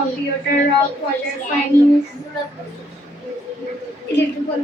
computer, rock, water, finance, electrical.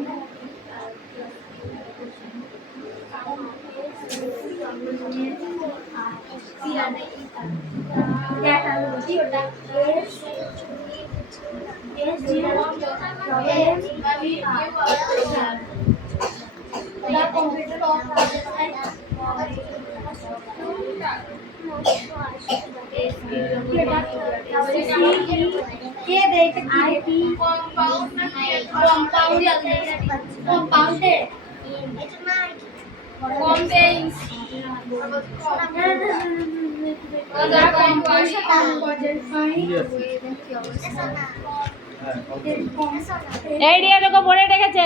Idea লোক পড়ে রেখেছে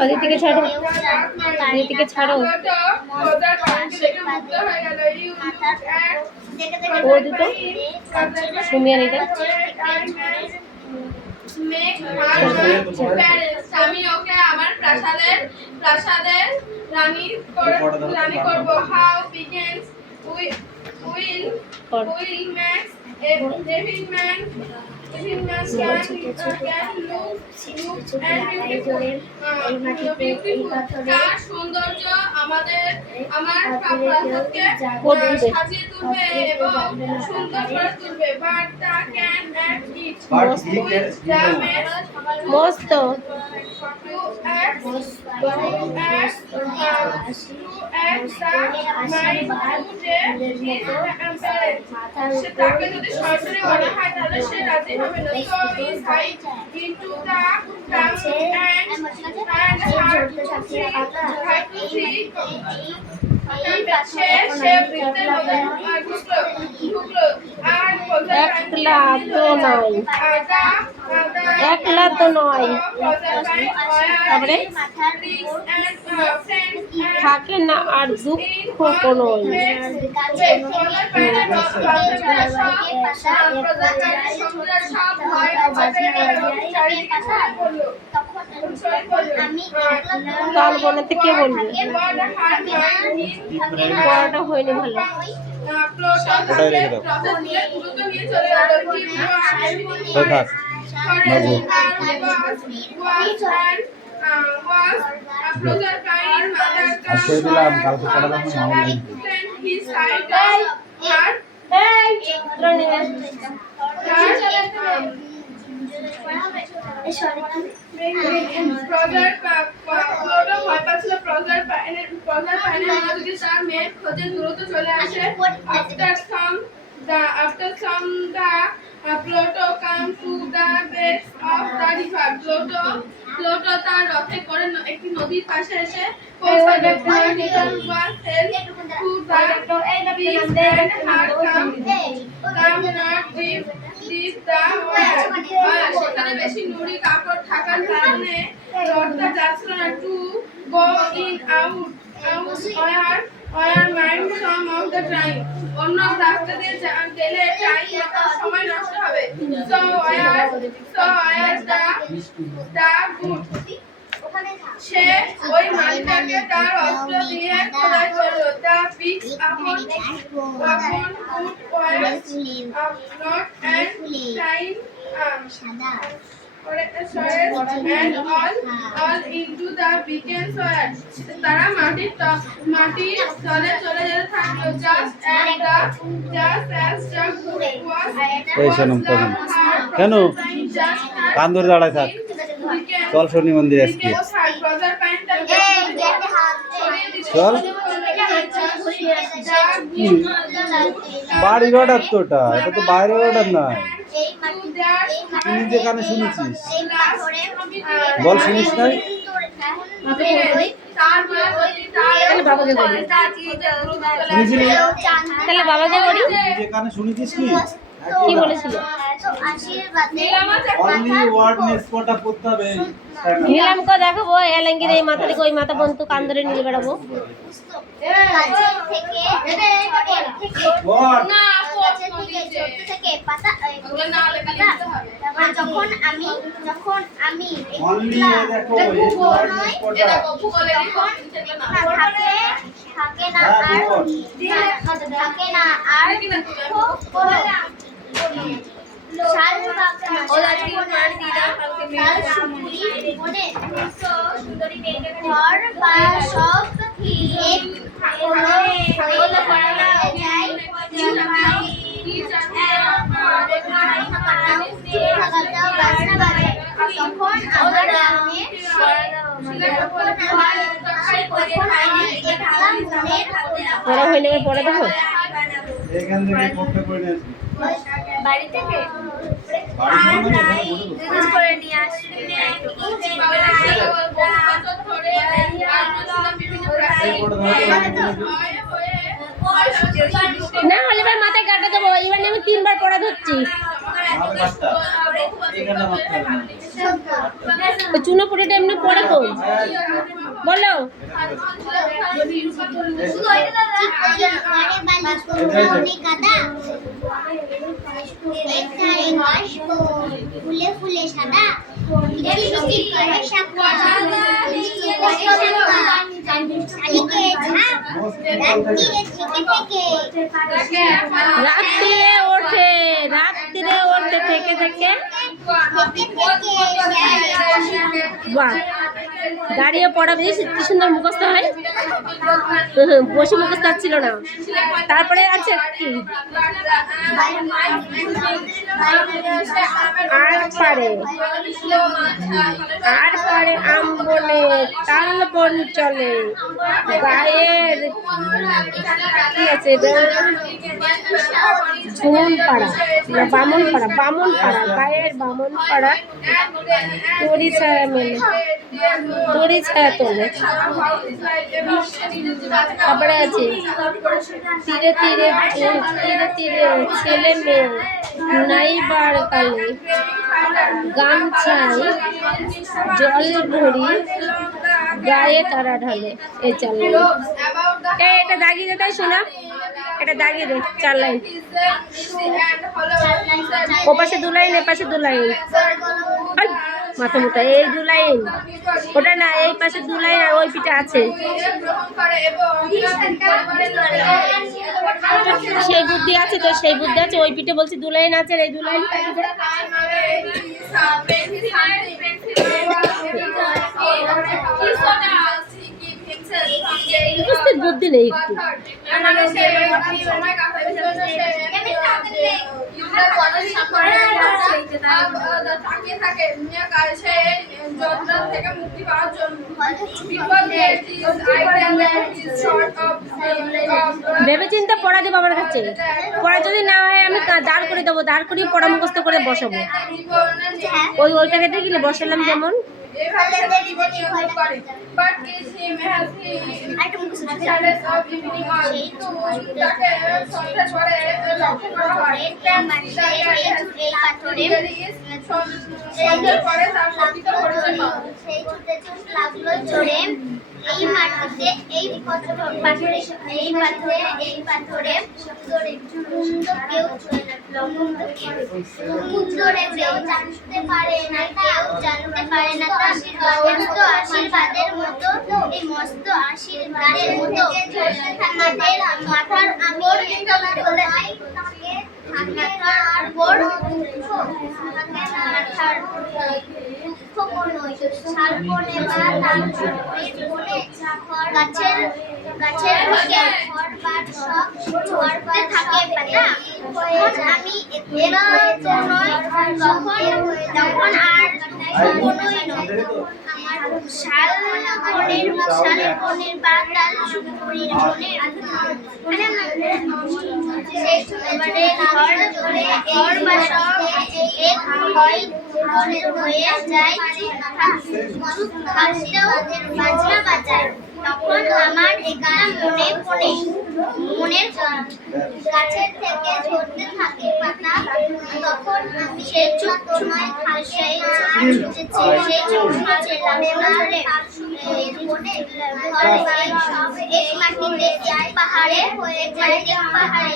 অদিতিকে ছাড়ো অদিতিকে ছাড়ো ও দুটো সুমি আর এটা আমি ওকে আমার প্রাসাদের রানী করব how begins will max David man সৌন্দর্য আমার প্রাসাদকে সাজিয়ে তুলবে এবং সুন্দর করে তুলবে but the can at it মস্ত তাকে যদি সরাসরি বলা হয় তাহলে সে রাজি হবে না so is hide into the crown and hard to see সে বৃত্তের মধ্যে ঢুকলো আর একলা তো নয় একলা তো নয় তারপরে থাকে না আর দুঃখ কোনোই কাল বলাতে কে বলবে পড়াটা হয়নি ভালো ওটাই রেখে দাও কোথায় আজকে দিলাম কালকে পড়ালাম Pluto comes to the base of the river. Pluto তার রথে করে একটি নদীর পাশে এসে পৌঁছায়। was held to the beach and had come not deep the water. সেখানে বেশি নুড়ি কাপড় থাকার কারণে রথটা যাচ্ছিল না to go in out where mind some of the time. অন্য রাস্তা দিয়ে গেলে সময় নষ্ট হবে so where the good সে ওই মালিককে তার অস্ত্র দিয়ে খোদাই করলো the pigs upon good oils not and time and all into the beacon soil. তারা মাটির তলে চলে যেতে থাকলো just as the good was কেন কান ধরে দাঁড়ায় থাক চল শনি মন্দির আজকে চল বাড়ির অর্ডার তো এটা তো বাইরের অর্ডার নয় তুই নিজে কানে শুনেছিস বল শুনিস নাই তাহলে বাবাকে বলি নিজে কানে শুনেছিস কি কি বলেছিল? অনলি ওয়ার্ড নেক্সট কটা পড়তে হবে নীলামকে দেখাবো এলাঙ্গির এই মাথা থেকে ওই মাথা পর্যন্ত কান ধরে নিয়ে বেড়াবো। ওয়ার্ড যখন আমি অনলি দেখো এই ওয়ার্ড নেক্সট কটা থাকে না আর পড়া হয়ে নেবে পড়া দেখো এখান থেকে পড়তে করে নিয়েছি বাড়ি থেকে বাড়ি নিয়ে আসবে না হলে এবার মাথায় কাটা দেবো। এবার আমি 3 বার পড়া ধরছি। ওই চুনো পুটিটা এমনি পড়ে কই বলো ফুলে ফুলে সাদা রাত্রিরে ওঠে থেকে থেকে বাহ দাঁড়িয়ে পড়া বেশ কি সুন্দর মুখস্থ হয়। বসে মুখস্থ ছিল না। তারপরে আছে কি আর পারে আম বনে তাল বন চলে গায়ের কি আছে ঝুন পাড়া না বামন পাড়া গায়ের বামন পাড়া তরি ছায়া মেলে তরি ছায়া তোলে। তারপরে আছে তীরে তীরে ছেলে মেয়ে নাই বার কালে গামছায় জল ভরি গায়ে তারা ঢালে। এই 4 লাইন এটা দাগিয়ে দে তাই শোনা এটা দাগিয়ে দে 4 লাইন ও পাশে 2 লাইন এ পাশে 2 লাইন মাথা মোটা এই 2 লাইন ওটা না এই পাশে 2 লাইন আর ওই পিঠে আছে সেই বুদ্ধি আছে তো সেই বুদ্ধি আছে ওই পিঠে বলছি 2 লাইন আছে এই 2 লাইন বুদ্ধি নেই একটু ভেবে চিন্তা পড়া দেবো আমার কাছে পড়া যদি না হয় আমি দাঁড় করে দেবো দাঁড় করিয়ে পড়া মুখস্থ করে বসাবো ওইটাকে দেখলে বসালাম যেমন এই মাটিতে এই পাথরে কেউ সমুদ্রে কেউ জানতে পারে না আশীর্বাদের মতো এই মস্ত আশীর্বাদের মতো আমাদের মাথার আঙুল তখন আমার একারা মনের গাছের থেকে ঝরতে থাকে পাতা সেই চুপ নয় সেই চুপ মাঝে লাগারে এই মাটিতে এই পাহাড়ে হয়ে যায় পাহাড়ে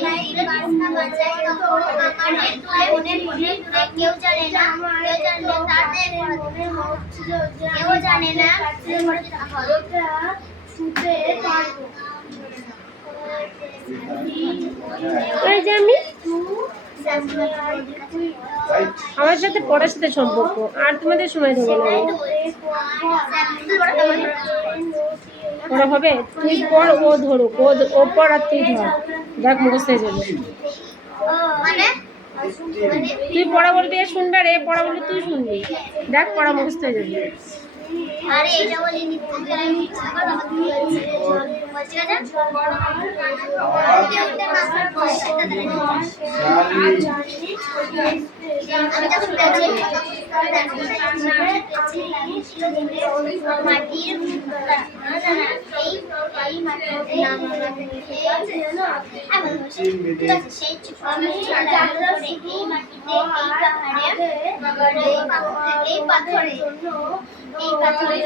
বাসনা বাজায় তখন আমার মনে মনে কেউ জানে না তাদের কেউ জানে না ছুটে পারবো এই যে আমি আমার সাথে পড়ার সাথে সম্পর্ক আর তোমাদের সময় দেবো না ওরা হবে তুই পড় ও ধরুক ও পড় আর তুই ধর দেখ মুখস্থ হয়ে যাবে মানে তুই পড়া বলবি এ শুনবে আর এ পড়া বলবি তুই শুনবি দেখ পড়া মুখস্থ হয়ে যাবে আরে এটা বলিনি বলছি না আমি যখন মাটির সেই পাথরে এই পাথরে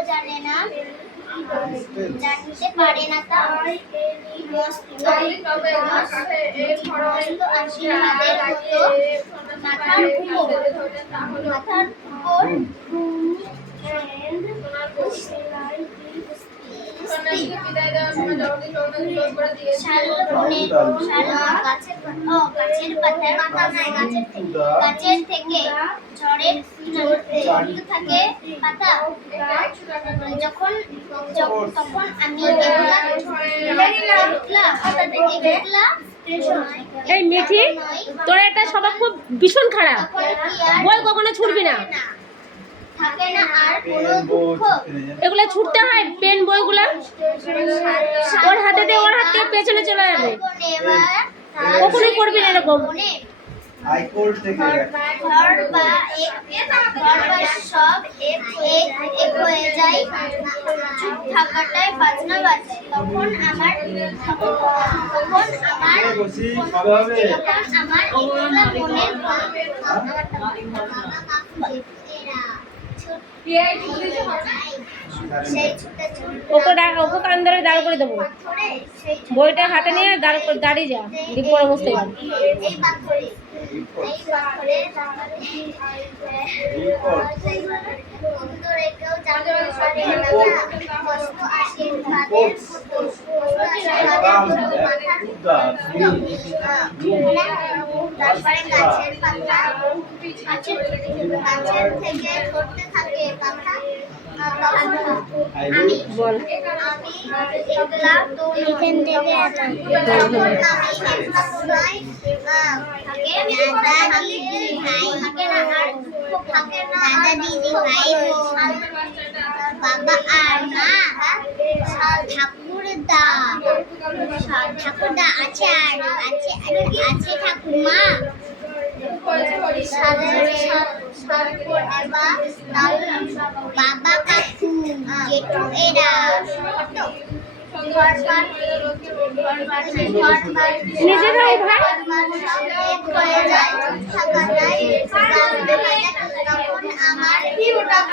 জানে না জানতে পারে না তা আশীর্বাদের মতো মাথার উপর গাছের থেকে ঝড়ের থাকে পাতা যখন তখন আমি এই মিঠি তোর এটা স্বভাব খুব ভীষণ খারাপ বই কখনো ছুটবি না থাকে না আর কোনো দুঃখ এগুলো ছুটতে হয় পেন বইগুলো ওর হাতে দিয়ে ওর হাত থেকে পেছনে চলে যাবে কখনোই করবি না এরকম আইকোল থেকে ঘর বা সব এক হয়ে যায় চুপ থাকাটাই বাজনা বাজে তখন আমার বসি সবে হবে ওকে কান ধরে দাঁড় করে দেবো বইটা হাতে নিয়ে দাঁড়িয়ে যা দিক পরে বসতে পার তারপরে গাছের পাতা গাছের থেকে করতে থাকে পাতা আমি বল একলা তো এখান থেকে বাবা আর মা ঠাকুরদা আছে আর আছে ঠাকুরমা বাবা কাকু জেঠু এরা নিজেরাই ভাই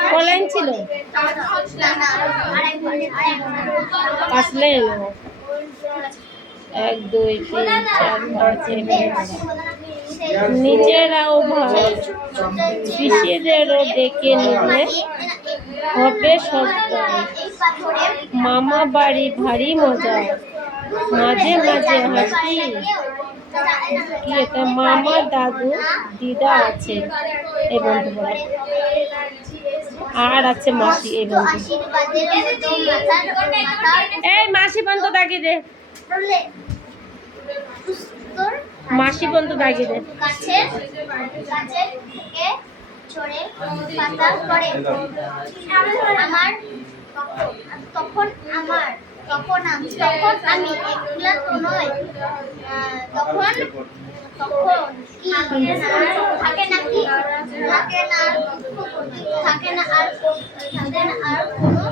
কলাইন ছিল আসলে এলো 1 2 3 4 5 নিজেরাও ভাই শিশিরেরও ডেকে নিলে হবে সবাই মামা বাড়ি ভারী মজা মাঝে মাঝে হাসি কি এটা মামা দাদু দিদা আছে এই বন্ধু আর আছে মাসি এই বন্ধু এই মাসি বন্ধু দাগি দে মাসি বন্ধু দাগি দে থেকে ছড়ে পাতা পড়ে আমার তখন আমি একলা তো নয় তখন কি থাকে না আর কোনো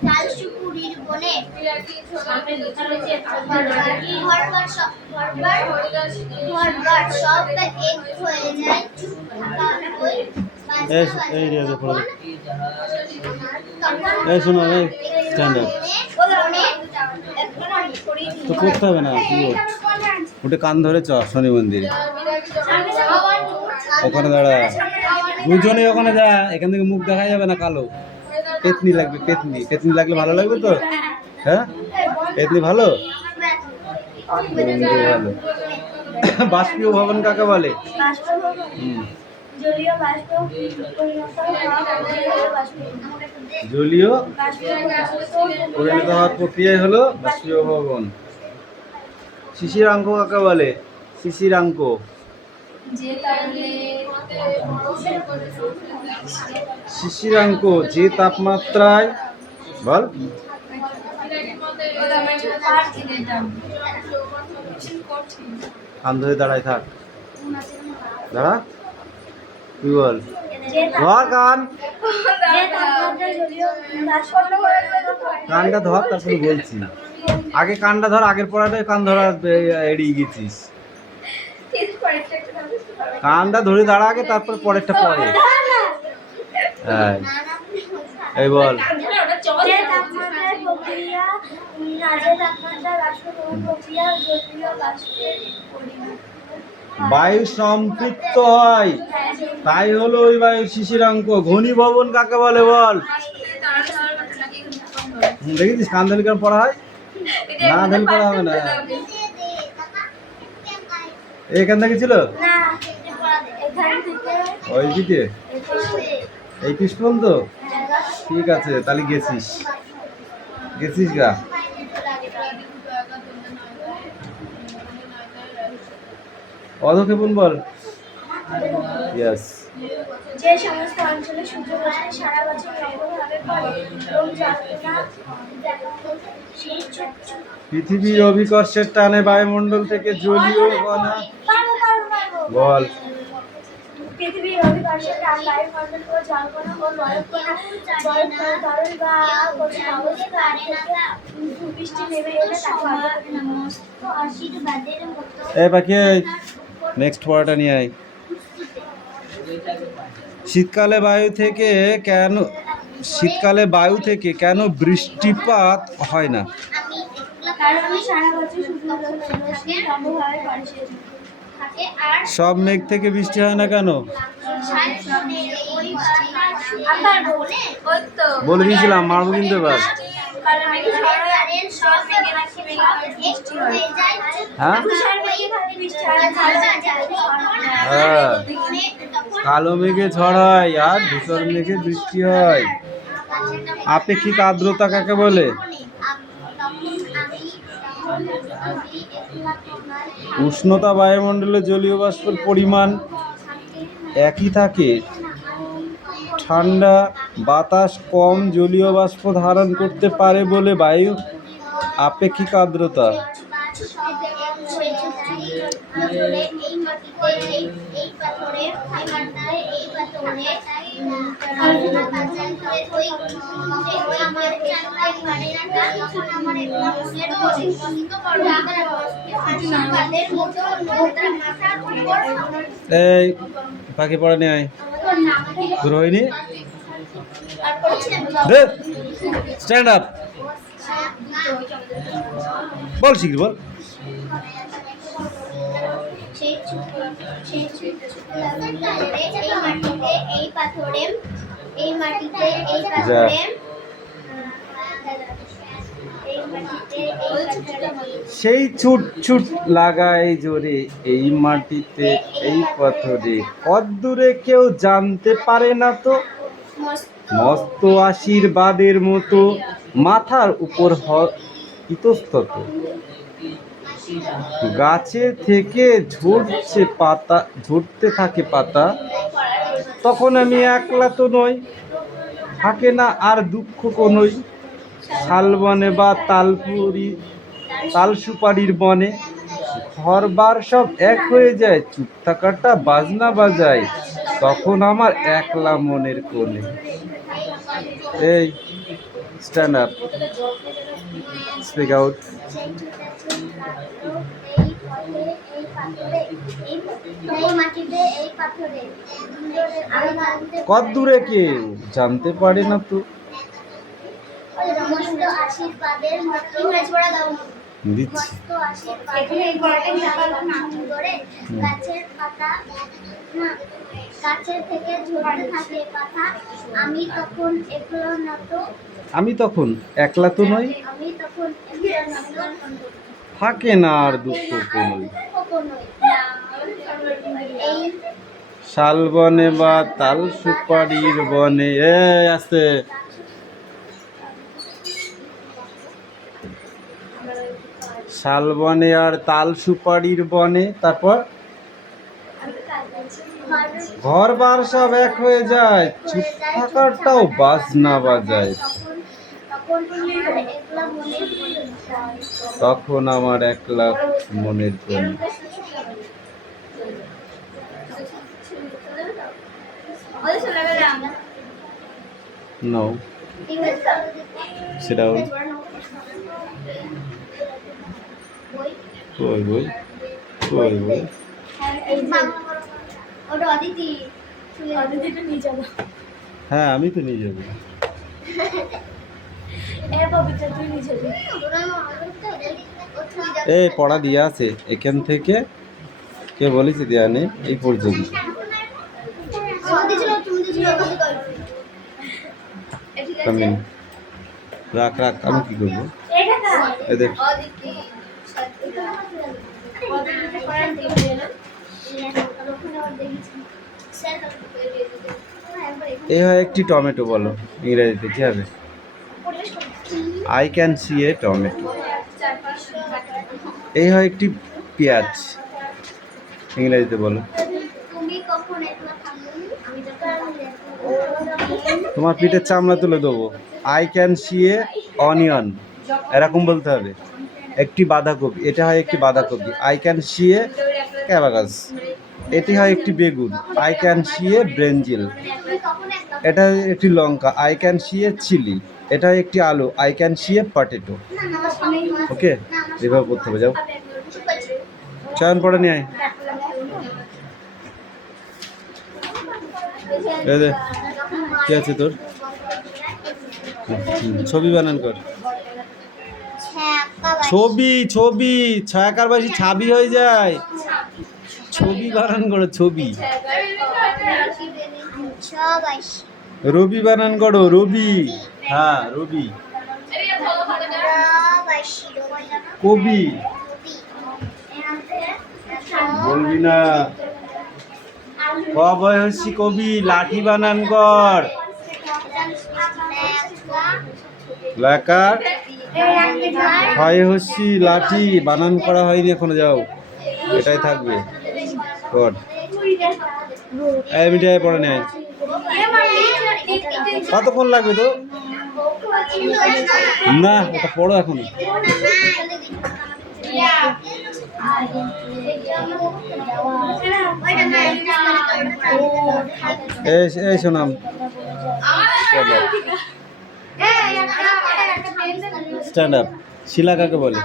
শালশুকুরির বনে ঘরবার সব এক হয়ে যায় চুপ থাকা ওই এই রেজে পড়ে এই শোনো এই স্ট্যান্ড আপ তো করতে হবে না কি ওটা কান ধরে চ শনি মন্দিরে ওখানে দাঁড়া দুজনেই ওখানে যা এখান থেকে মুখ দেখা যাবে না কালো পেতনি লাগবে পেতনি পেতনি লাগলে ভালো লাগবে তো হ্যাঁ পেতনি ভালো ভালো বাষ্পীয় ভবন কাকে বলে জলীয় পরিণত হওয়ার প্রক্রিয়াই হলো বাষ্পীয় ভবন। শিশিরাঙ্ক কাকে বলে? শিশিরাঙ্ক শিশিরাঙ্ক যে তাপমাত্রায় বল কান ধরে দাঁড়ায় থাক দাঁড়া তুই বল ধর কানটা ধর তারপরে বলছি আগে কানটা ধর আগের পড়াটাই কান ধরা এড়িয়ে গেছিস কানটা ধরে দাঁড়া আগে তারপর পরেরটা পরে হ্যাঁ এই বল বায়ু সম্পৃক্ত হয় তাই হলো ওই বায়ু শিশিরাঙ্ক। ঘনীভবন কাকে বলে বল? দেখেছিস কান ধরে কেন পড়া হয় না ধরে পড়া হবে না এখান থেকে ছিল ওই দিকে এই পিস পর্যন্ত ঠিক আছে তাহলে গেছিস গেছিস গা অধক্ষেপণ বল ইয়েস যে সমস্ত অঞ্চলে সূর্য রশ্মি সারা বছর একইভাবে পড়ে এবং জ্বলে না পৃথিবীর অভিকর্ষের টানে বায়ুমণ্ডল থেকে জলীয় কণা বল পৃথিবীর অভিকর্ষের টানে বায়ুমণ্ডল ও জলকণা ও বরফকণা তরল বা কঠিন অবস্থা থেকে ভূপৃষ্ঠে নেমে এলে তাকে আশীর্বাদের মতো এই পাখি নেক্সট পড়াটা নিয়ে আয়। শীতকালে বায়ু থেকে কেন বৃষ্টিপাত হয় না? কারণ সারা বছর সূর্য রশ্মি সমভাবে পড়ে সেজন্য। সব মেঘ থেকে বৃষ্টি হয় না কেন? বলে দিয়েছিলাম মারবো কিন্তু এবার হ্যাঁ হ্যাঁ কালো মেঘে ঝড় হয় আর ধূসর মেঘে বৃষ্টি হয়। আপেক্ষিক আর্দ্রতা কাকে বলে? উষ্ণতা বায়ুমণ্ডলে জলীয় বাষ্পের পরিমাণ একই থাকে, ঠান্ডা বাতাস কম জলীয় বাষ্প ধারণ করতে পারে বলে বায়ু আপেক্ষিক আর্দ্রতা। এই পাখি পড়া নিয়ে আয় রোহিণী স্ট্যান্ড আপ বল শিখি বল সেই ছুট ছুট লাগায় জোরে এই মাটিতে এই পাথরে কদ্দূরে কেউ জানতে পারে না তো মস্ত আশীর্বাদের মতো মাথার উপর ইতস্তত গাছে থেকে ঝরতে থাকে পাতা তখন আমি একলা তো নই থাকে না আর দুঃখ কোনই শালবনে বা তাল সুপারির বনে, ঘরবার সব এক হয়ে যায়, চুপ থাকাটা বাজনা বাজায়, তখন আমার একলা মনের কোণে। এই স্ট্যান্ড আপ, স্পিক আউট। কত দূরে কেউ জানতে পারে না তো। দিচ্ছি। গাছের থেকে ঝরতে থাকে পাতা, আমি তখন একলা না তো। আমি তখন একলা তো নই, আমি তখন একলা না তো। থাকে না আর দুঃখ কোনোই। এই শালবনে বা তাল সুপারির বনে, আস্তে, শালবনে আর তাল সুপারির বনে, তারপর ঘরবার সব এক হয়ে যায়, চুপ থাকাটাও বাজনা বাজায়, তখন আমার একলা মনের কোণে। No. Sit down. Boy, boy. Boy, boy. ওটা অদিতি, অদিতিটা নিয়ে যাবো। হ্যাঁ, আমি তো নিয়ে যাবো। পবিত্র তুই নিয়ে যাবি। এই পড়া দিয়া আছে, এখান থেকে কে বলেছে দেয়া নেই, এই পর্যন্ত। কামিন। রাখ রাখ, আমি কি করবো? এদের এই হয় একটি টমেটো, বলো ইংরেজিতে কি হবে? I can see A tomato. এই হয় একটি পেঁয়াজ, ইংরেজিতে বলো। তোমার পিঠের চামড়া তুলে দেবো। I can see a onion, এরকম বলতে হবে। একটি বাঁধাকপি, এটা হয় একটি বাঁধাকপি, I can see a cabbages. এটি হয় একটি বেগুন, I can see a brinjal. এটা একটি লঙ্কা, I can see a chilli. এটা একটি আলু, I can see a potato. Okay, এভাবে করতে হবে। যাও চয়ন পড়ে নিয়ে আয়। কি আছে তোর? ছবি বানান কর। ছবি, ছবি, ছয়াকার বেশি ছাবি হয়ে যায়। ছবি বানান করো, ছবি। রবি বানান করো, রবি। হ্যাঁ, রবি। কবি বলবি না। কবই হচ্ছি কবি, লাঠি বানান কর। লাকার হয় হচ্ছি লাঠি, বানান করা হয়নি এখনো, যাও এটাই থাকবে। কর এই মিডিয়ায় পড়ে নেয়। কতক্ষণ লাগবে তো? না, এটা পড়ো এখন। এই শোনাম, স্ট্যান্ড আপ। শিলা কাকে বলে?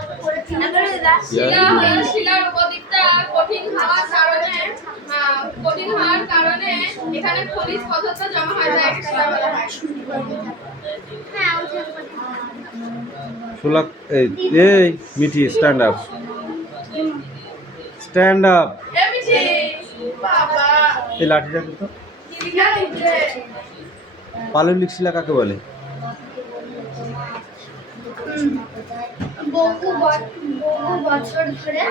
শিলার উপদিকটা কঠিন হওয়ার কারণে এখানে খনিজ পদার্থ জমা হয়, তাই শিলা বলা হয়। শিলা। এই Mithi, stand up, stand up. এই লাঠিটা তো পাললিক শিলা কাকে বলে? বহু বছর ধরে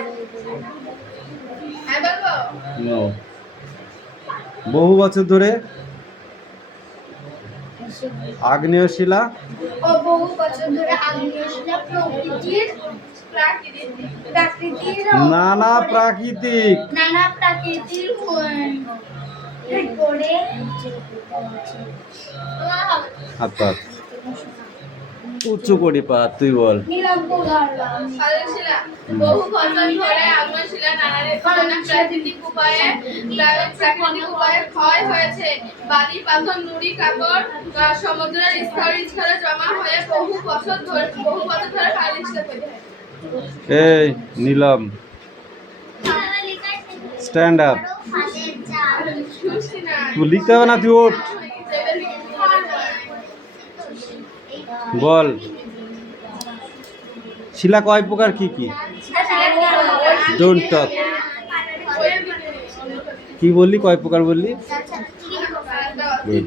বহু বছর ধরে আগ্নেয় শিলা, বহু বছর ধরে আগ্নেয় শিলা নানা প্রাকৃতিক করে হাত উঁচু করি পা, তুই বল। সালের শিলা বহু বছর ধরে আগুন শিলা নানা প্রাকৃতিক উপায়ে ক্ষয় হয়েছে। বালি, পাথর, নুড়ি, কাকর সমুদ্রের স্তরে জমা হয়ে বহু বছর ধরে সালের শিলা তৈরি হয়। এই নিলাম, স্ট্যান্ড আপ। তুই লিখতে হবে না, তুই ওঠ, বল। শিলা কয় প্রকার, কি কি? Don't talk. কি বললি, কয় প্রকার বললি? গুড।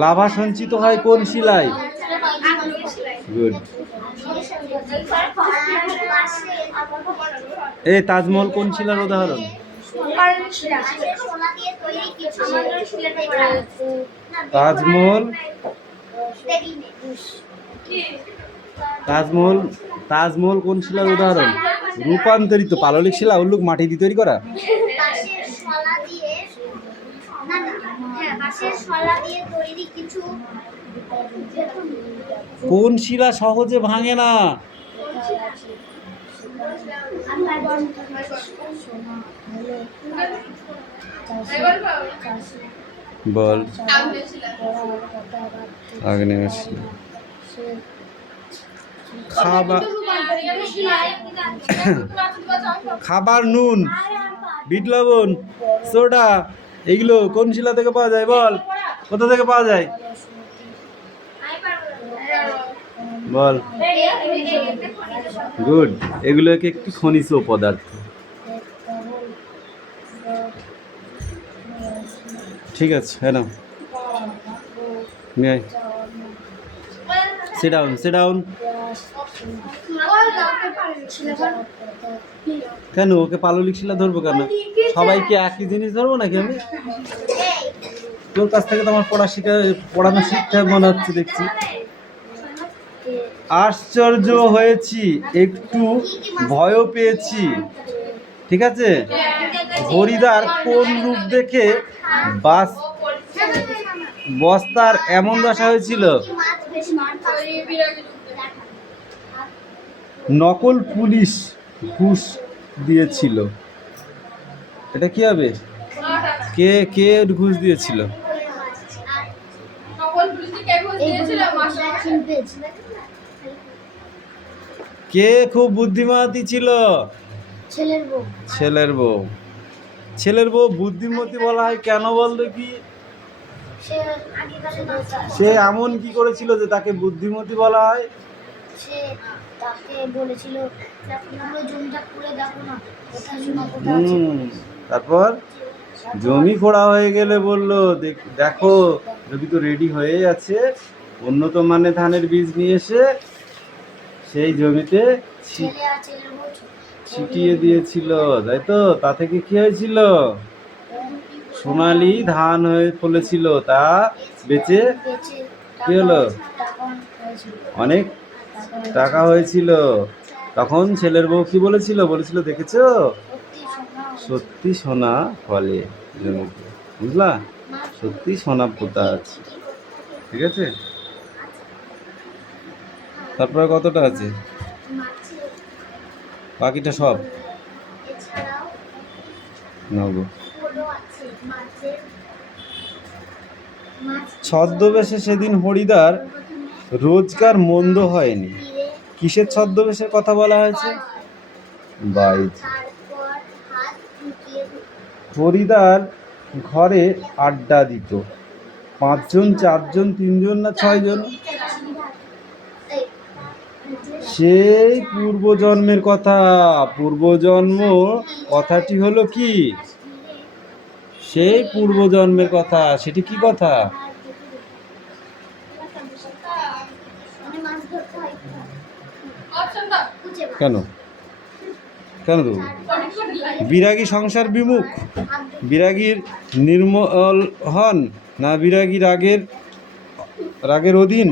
লাভা সঞ্চিত হয় কোন শিলায়? গুড। এই তাজমহল কোন শিলার উদাহরণ? তাজমহল তাজমহল তাজমহল কোন শিলার উদাহরণ? রূপান্তরিত পাললিক শিলা, উল্লুক মাটি দিয়ে তৈরি করা। কোন শিলা সহজে ভাঙে না? বল। আগ্নেয় শিলা। খাবার নুন, বিট লবণ, সোডা, এগুলো কোন শিলা থেকে পাওয়া যায়? বল, কোথা থেকে পাওয়া যায়? বল। গুড। এগুলো একটি খনিজ পদার্থ। ঠিক আছে, হ্যাঁ না, সিট ডাউন, সিট ডাউন। কেন ওকে পাললিক শিলা ধরবো কেন? সবাইকে একই জিনিস ধরবো নাকি আমি? তোর কাছ থেকে তো আমার পড়ানো শিক্ষা মনে হচ্ছে, দেখছি। আশ্চর্য হয়েছি, একটু ভয়ও পেয়েছি। ঠিক আছে। হরিদার কোন রূপ দেখে বস্তার এমন দশা হয়েছিল? নকল পুলিশ ঘুষ দিয়েছিল। এটা কি হবে? কে কে ঘুষ দিয়েছিল? কে খুব বুদ্ধিমতী ছিল? ছেলের বউ। ছেলের বউ বুদ্ধিমতী বলা হয় কেন বল দেখি? সে এমন কি করেছিল যে তাকে বুদ্ধিমতী বলা হয়? তারপর জমি খোঁড়া হয়ে গেলে বললো, দেখো জমি তো রেডি হয়ে আছে, উন্নত মানের ধানের বীজ নিয়ে এসে সেই জমিতে ছিটিয়ে দিয়েছিল, তাই তো? তা থেকে কি হয়েছিল? সোনালি ধান হয়ে ফলেছিল, তা বেচে কি হলো? অনেক টাকা হয়েছিল। তখন ছেলের বউ কি বলেছিল? বলেছিল, দেখেছো সত্যি সোনা ফলে জমিতে, বুঝলা? সত্যি সোনা পোতা আছে। ঠিক আছে। তারপরে কতটা আছে? বাকিটা সব নগো। ছদ্মবেশে সেদিন হরিদার রোজগার মন্দ হয়নি। কিসের ছদ্মবেশের কথা বলা হয়েছে? বাইজ। হরিদার ঘরে আড্ডা দিত 5 জন, 4 জন, 3 জন না 6 জন? সেই পূর্বজন্মের কথা। পূর্বজন্ম কথাটি হলো কি? সেই পূর্বজন্মের কথা। সেটি কি কথা? কেন কেন দেবো? বিরাগী সংসার বিমুখ, বিরাগীর নির্মল হন, না বিরাগী রাগের অধীন?